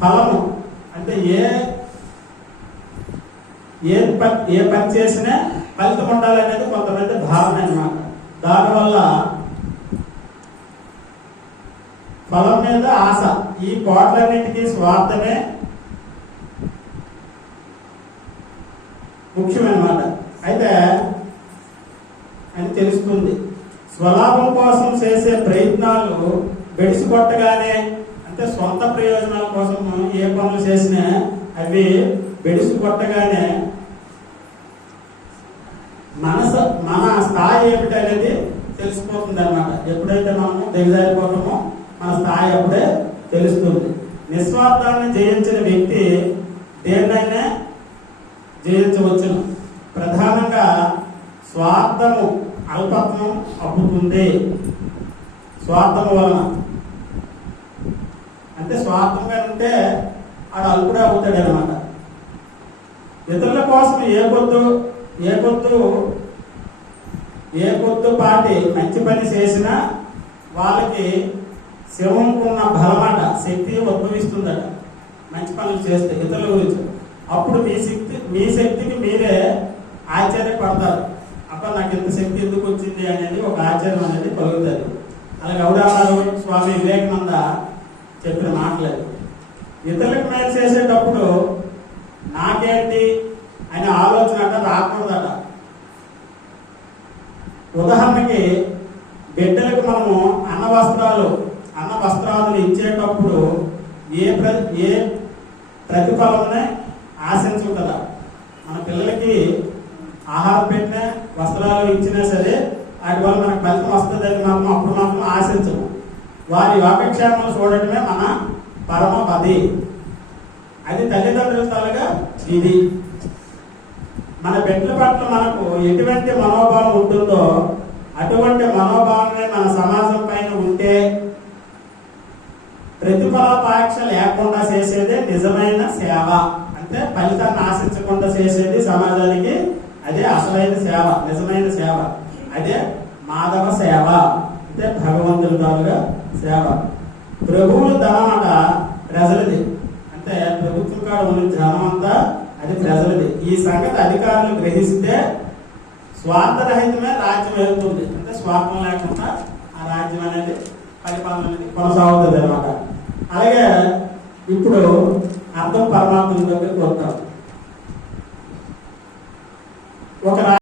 ఫలము. అంటే ఏ ఏ పని ఏ పని చేసినా ఫలితం ఉండాలనేది కొంతమంది భావన అన్నమాట. దానివల్ల ఫలం మీద ఆశ. ఈ కోట్లన్నిటికీ స్వార్థమే ముఖ్యమన్నమాట. అయితే అని తెలుస్తుంది. స్వలాభం కోసం చేసే ప్రయత్నాలు బెడిసి కొట్టగానే అంటే సొంత ప్రయోజనాల కోసం మనం ఏ పనులు చేసినా అవి బెడిసి కొట్టగానే మనసు మన స్థాయి ఏమిటి అనేది తెలిసిపోతుంది అనమాట ఎప్పుడైతే మనము దిగజారిపోతామో మన స్థాయి అప్పుడే తెలుస్తుంది. నిస్వార్థాన్ని జయించిన వ్యక్తి దేన్నైనా జయించవచ్చును. ప్రధానంగా స్వార్థము అల్పత్వం అప్పుతుంది స్వార్థము వలన. అంటే స్వార్థంగా ఉంటే ఆడు అల్పుడే అవుతాడు అనమాట ఇతరుల కోసం ఏ పొద్దు ఏ పొద్దు ఏ పొద్దు పాటి మంచి పని చేసినా వాళ్ళకి శివంకున్న బలమాట శక్తి ఉద్భవిస్తుందట మంచి పనులు చేస్తే ఇతరుల గురించి. అప్పుడు మీ శక్తి మీ శక్తికి మీరే ఆశ్చర్యపడతారు. అబ్బా నాకు ఇంత శక్తి ఎందుకు వచ్చింది అనేది ఒక ఆశ్చర్యం అనేది కలుగుతుంది. అలాగే గౌడారావు చెప్పిన మాటలేదు ఇతరులకు మేలు చేసేటప్పుడు నాకేంటి అనే ఆలోచన అట రాకూడదట ఉదాహరణకి బిడ్డలకు మనము అన్న వస్త్రాలు అన్న వస్త్రాలను ఇచ్చేటప్పుడు ఏ ప్ర ఏ ప్రతిఫలమునే ఆశించు కదా మన పిల్లలకి ఆహారం పెట్టినా వస్త్రాలు ఇచ్చినా సరే వాటి వల్ల మనకు ఫలితం వస్తుందని మనం అప్పుడు మాత్రం ఆశించము. వారి యోగక్షేమం చూడటమే మన పరమ పది అది తల్లిదండ్రుల తలగా ఇది. మన బిడ్డల పట్ల మనకు ఎటువంటి మనోభావం ఉంటుందో అటువంటి మనోభావమే మన సమాజం పైన ఉంటే ప్రతిఫలపాక్ష లేకుండా చేసేదే నిజమైన సేవ. అంటే ఫలితాన్ని ఆశించకుండా చేసేది సమాజానికి అదే అసలైన సేవ నిజమైన సేవ. అదే మాధవ సేవ. అంటే సేవ. ప్రభువుల ధనం ప్రజలది. అంటే ప్రభుత్వం కాడ ఉన్న ధనం అంతా అది ప్రజలది. ఈ సంగతి అధికారులు గ్రహిస్తే స్వార్థరహితమే రాజ్యం వెళ్తుంది. అంటే స్వార్థం లేకుండా ఆ రాజ్యం అనేది పరిపాలన అనేది కొనసాగుతుంది అనమాట అలాగే ఇప్పుడు అర్థం పరమాత్మ దగ్గరికి వస్తాం ఒక